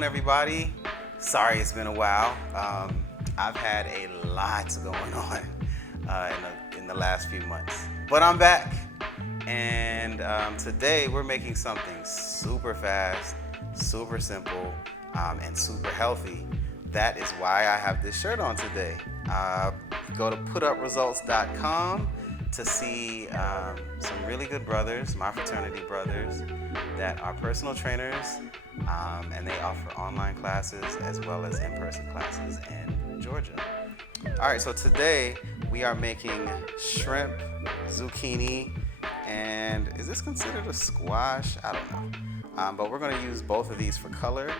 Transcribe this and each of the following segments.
on, everybody? Sorry it's been a while. I've had a lot going on in the last few months, but I'm back. And today we're making something super fast, super simple, and super healthy. That is why I have this shirt on today. Go to putupresults.com to see some really good brothers, my fraternity brothers, that are personal trainers, and they offer online classes as well as in-person classes in Georgia. All right, so today we are making shrimp, zucchini, and is this considered a squash? I don't know. But we're gonna use both of these for color.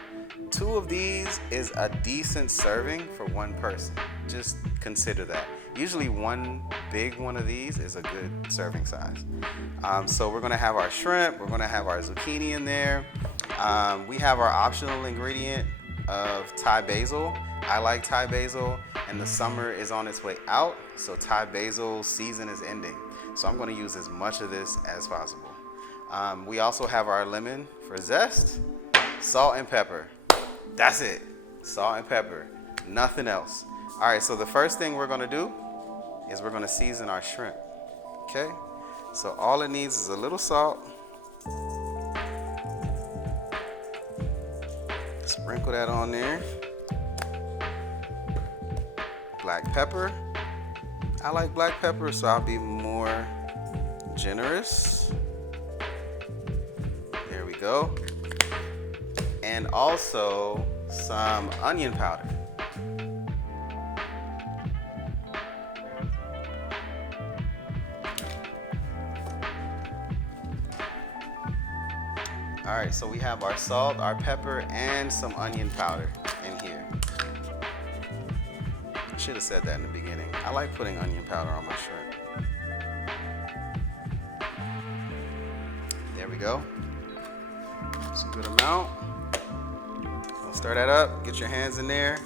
2 of these is a decent serving for one person. Just consider that. Usually one big one of these is a good serving size. So we're gonna have our shrimp, we're gonna have our zucchini in there. We have our optional ingredient of Thai basil. I like Thai basil, and the summer is on its way out, so Thai basil season is ending. So I'm gonna use as much of this as possible. We also have our lemon for zest, salt and pepper. That's it, salt and pepper, nothing else. All right, so the first thing we're gonna do is we're gonna season our shrimp, okay? So all it needs is a little salt. Sprinkle that on there. Black pepper. I like black pepper, so I'll be more generous. There we go. And also some onion powder. All right, so we have our salt, our pepper, and some onion powder in here. I should have said that in the beginning. I like putting onion powder on my shrimp. There we go. It's a good amount. So stir that up, get your hands in there.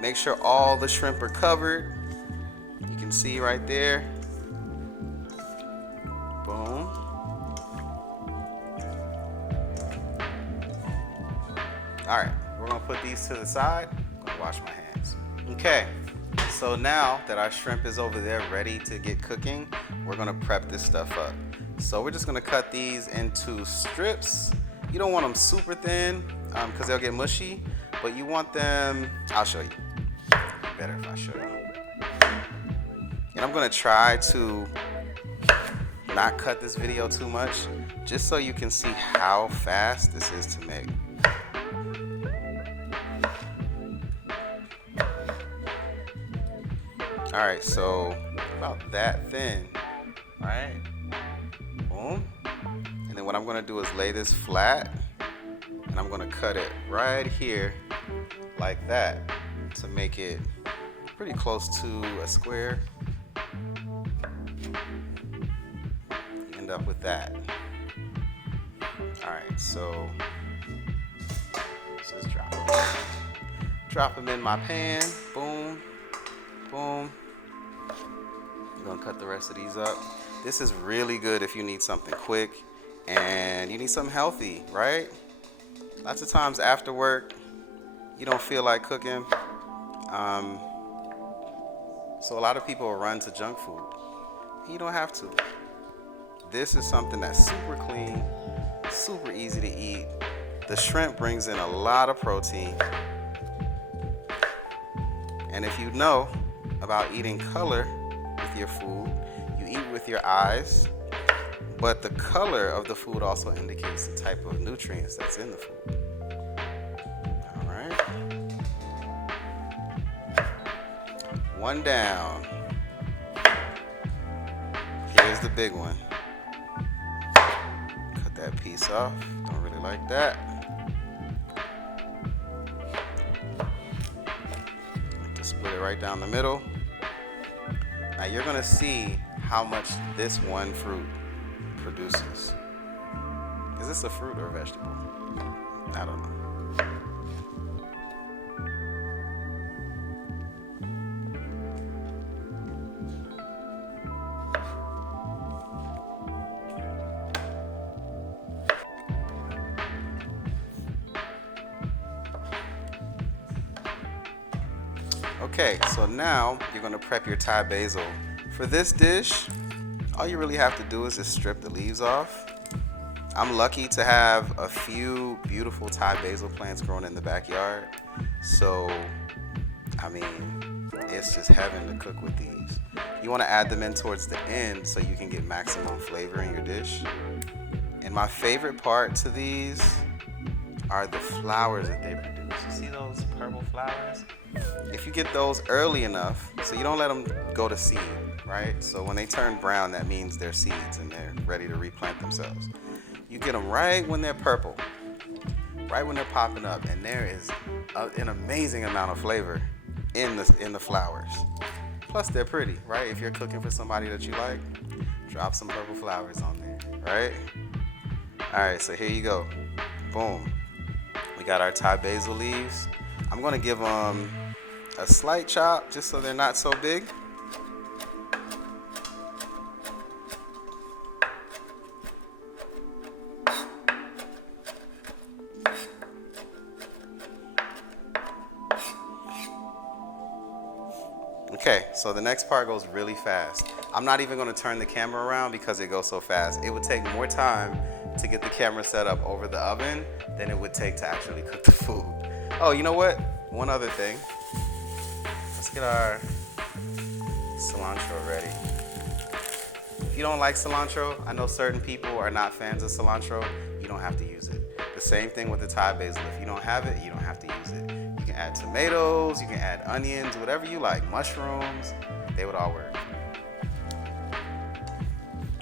Make sure all the shrimp are covered. You can see right there. Boom. All right, we're gonna put these to the side. I'm gonna wash my hands. Okay, so now that our shrimp is over there ready to get cooking, we're gonna prep this stuff up. So we're just gonna cut these into strips. You don't want them super thin because they'll get mushy, but you want them, I'll show you. Better if I show you. And I'm gonna try to not cut this video too much, just so you can see how fast this is to make. All right, so about that thin, right? Boom. And then what I'm gonna do is lay this flat, and I'm gonna cut it right here like that to make it pretty close to a square. You end up with that. All right, so let's just drop them in my pan. Boom, boom. I'm gonna cut the rest of these up. This is really good if you need something quick and you need something healthy, right? Lots of times after work, you don't feel like cooking. So a lot of people run to junk food. You don't have to. This is something that's super clean, super easy to eat. The shrimp brings in a lot of protein. And if you know about eating color with your food, you eat with your eyes, but the color of the food also indicates the type of nutrients that's in the food. All right. One down. Here's the big one. Cut that piece off. Don't really like that. Just split it right down the middle. Now you're gonna see how much this one fruit produces. Is this a fruit or a vegetable? I don't know. Okay, so now you're gonna prep your Thai basil. For this dish, all you really have to do is just strip the leaves off. I'm lucky to have a few beautiful Thai basil plants growing in the backyard. So, I mean, it's just heaven to cook with these. You wanna add them in towards the end so you can get maximum flavor in your dish. And my favorite part to these are the flowers that they produce. You see those purple flowers? If you get those early enough, so you don't let them go to seed, right? So when they turn brown, that means they're seeds and they're ready to replant themselves. You get them right when they're purple, right when they're popping up, and there is an amazing amount of flavor in the flowers. Plus they're pretty, right? If you're cooking for somebody that you like, drop some purple flowers on there, right? All right, so here you go. Boom. We got our Thai basil leaves. I'm gonna give them a slight chop just so they're not so big. Okay, so the next part goes really fast. I'm not even gonna turn the camera around because it goes so fast. It would take more time to get the camera set up over the oven than it would take to actually cook the food. Oh, you know what? One other thing. Let's get our cilantro ready. If you don't like cilantro, I know certain people are not fans of cilantro, you don't have to use it. The same thing with the Thai basil. If you don't have it, you don't have to use it. You can add tomatoes, you can add onions, whatever you like, mushrooms, they would all work.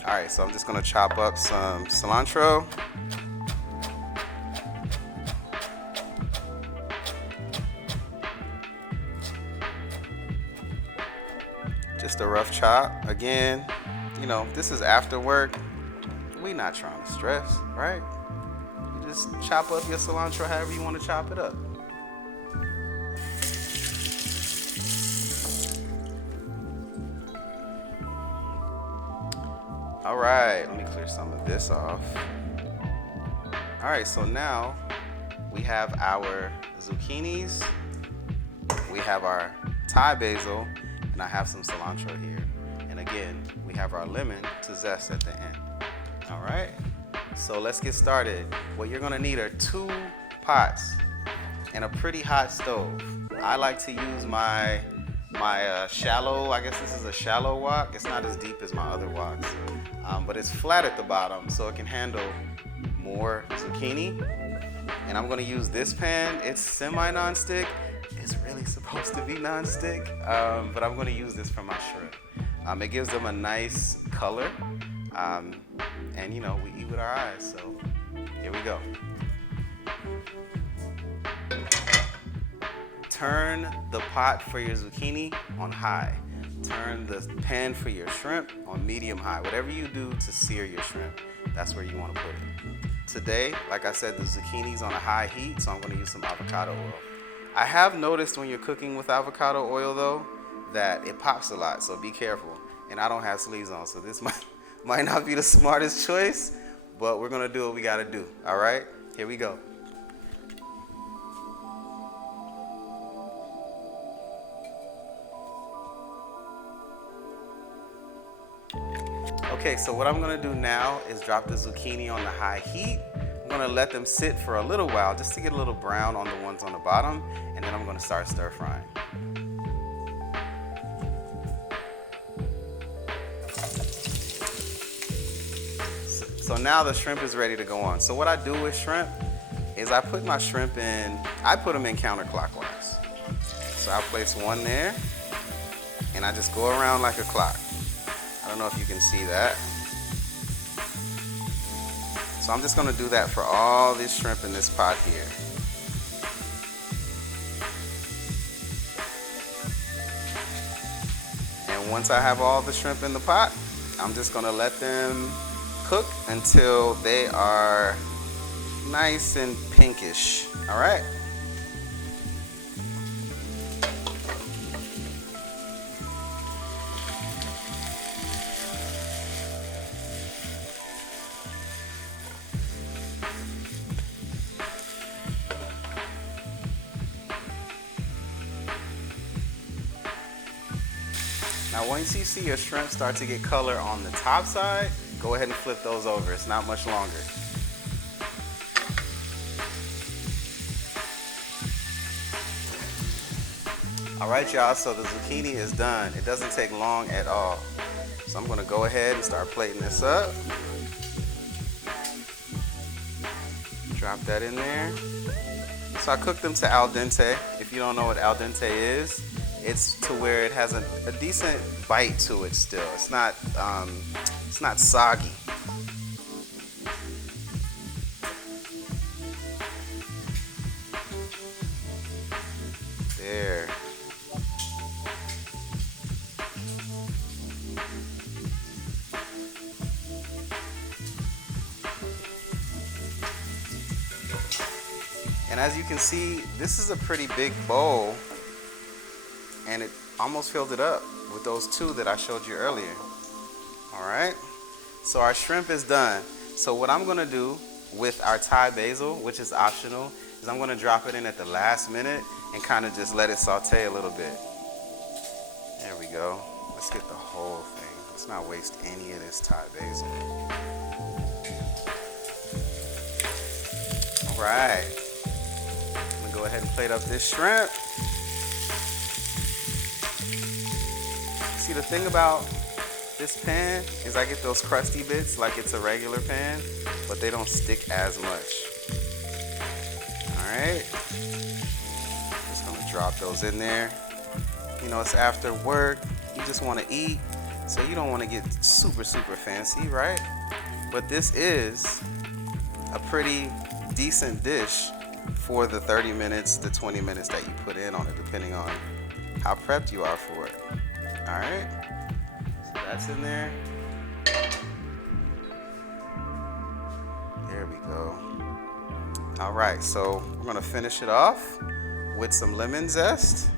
All right, so I'm just gonna chop up some cilantro. Just a rough chop. Again, you know, this is after work. We not trying to stress, right? You just chop up your cilantro however you want to chop it up. All right, let me clear some of this off. All right, so now we have our zucchinis, we have our Thai basil, and I have some cilantro here. And again, we have our lemon to zest at the end. All right, so let's get started. What you're gonna need are 2 pots and a pretty hot stove. I like to use my shallow, I guess this is a shallow wok. It's not as deep as my other woks, but it's flat at the bottom so it can handle more zucchini. And I'm gonna use this pan. It's semi-non-stick. It's really supposed to be non-stick, but I'm gonna use this for my shrimp. It gives them a nice color, and you know, we eat with our eyes, so here we go. Turn the pot for your zucchini on high. Turn the pan for your shrimp on medium high. Whatever you do to sear your shrimp, that's where you want to put it. Today, like I said, the zucchini's on a high heat, so I'm going to use some avocado oil. I have noticed when you're cooking with avocado oil though, that it pops a lot, so be careful. And I don't have sleeves on, so this might not be the smartest choice, but we're going to do what we got to do. All right, here we go. Okay, so what I'm gonna do now is drop the zucchini on the high heat. I'm gonna let them sit for a little while just to get a little brown on the ones on the bottom, and then I'm gonna start stir frying. So now the shrimp is ready to go on. So what I do with shrimp is I put my shrimp in, I put them in counterclockwise. So I place one there, and I just go around like a clock. I don't know if you can see that. So I'm just gonna do that for all these shrimp in this pot here. And once I have all the shrimp in the pot, I'm just gonna let them cook until they are nice and pinkish, all right? Now once you see your shrimp start to get color on the top side, go ahead and flip those over. It's not much longer. All right, y'all, so the zucchini is done. It doesn't take long at all. So I'm gonna go ahead and start plating this up. Drop that in there. So I cooked them to al dente. If you don't know what al dente is, it's to where it has a decent bite to it still. It's not soggy. There. And as you can see, this is a pretty big bowl, and it almost filled it up with those two that I showed you earlier. All right, so our shrimp is done. So what I'm gonna do with our Thai basil, which is optional, is I'm gonna drop it in at the last minute and kind of just let it saute a little bit. There we go. Let's get the whole thing. Let's not waste any of this Thai basil. All right. Go ahead and plate up this shrimp. See, the thing about this pan is I get those crusty bits like it's a regular pan, but they don't stick as much. All right, just gonna drop those in there. You know, it's after work, you just wanna eat, so you don't wanna get super fancy, right? But this is a pretty decent dish for the 30 minutes to 20 minutes that you put in on it, depending on how prepped you are for it. All right, so that's in there. There we go. All right, so we're gonna finish it off with some lemon zest.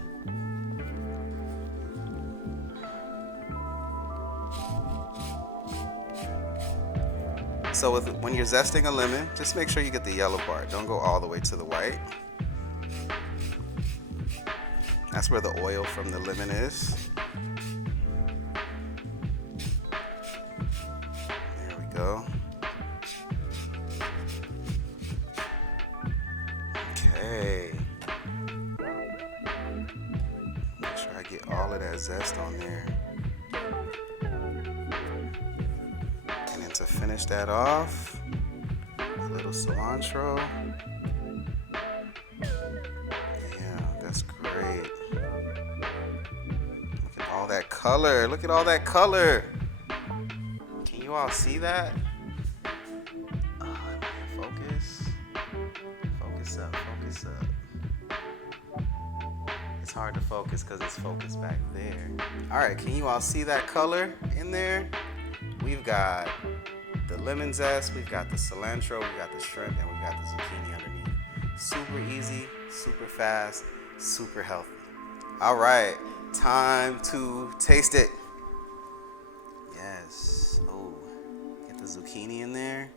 So when you're zesting a lemon, just make sure you get the yellow part. Don't go all the way to the white. That's where the oil from the lemon is. There we go. Okay. Make sure I get all of that zest on there. To finish that off, a little cilantro. Yeah, that's great. Look at all that color. Look at all that color. Can you all see that? Focus. Focus up, focus up. It's hard to focus because it's focused back there. All right, can you all see that color in there? We've got the lemon zest, we've got the cilantro, we've got the shrimp, and we've got the zucchini underneath. Super easy, super fast, super healthy. All right, time to taste it. Yes, oh, get the zucchini in there.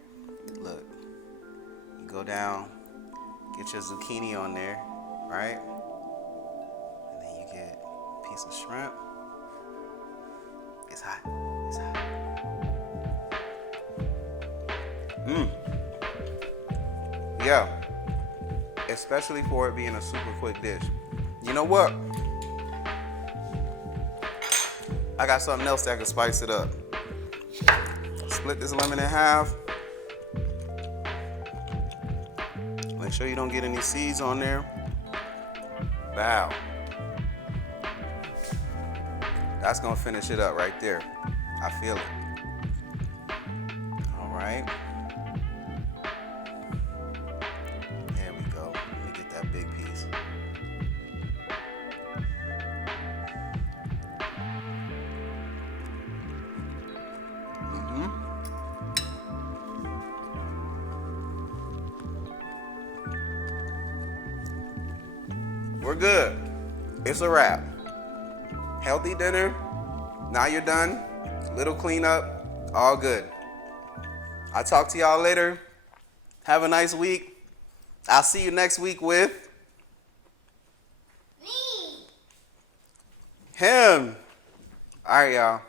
Look, you go down, get your zucchini on there, right? And then you get a piece of shrimp. It's hot, it's hot. Yeah, especially for it being a super quick dish. You know what? I got something else that can spice it up. Split this lemon in half. Make sure you don't get any seeds on there. Wow. That's gonna finish it up right there. I feel it. All right. We're good. It's a wrap. Healthy dinner. Now you're done. Little cleanup. All good. I'll talk to y'all later. Have a nice week. I'll see you next week with me. Him. All right, y'all.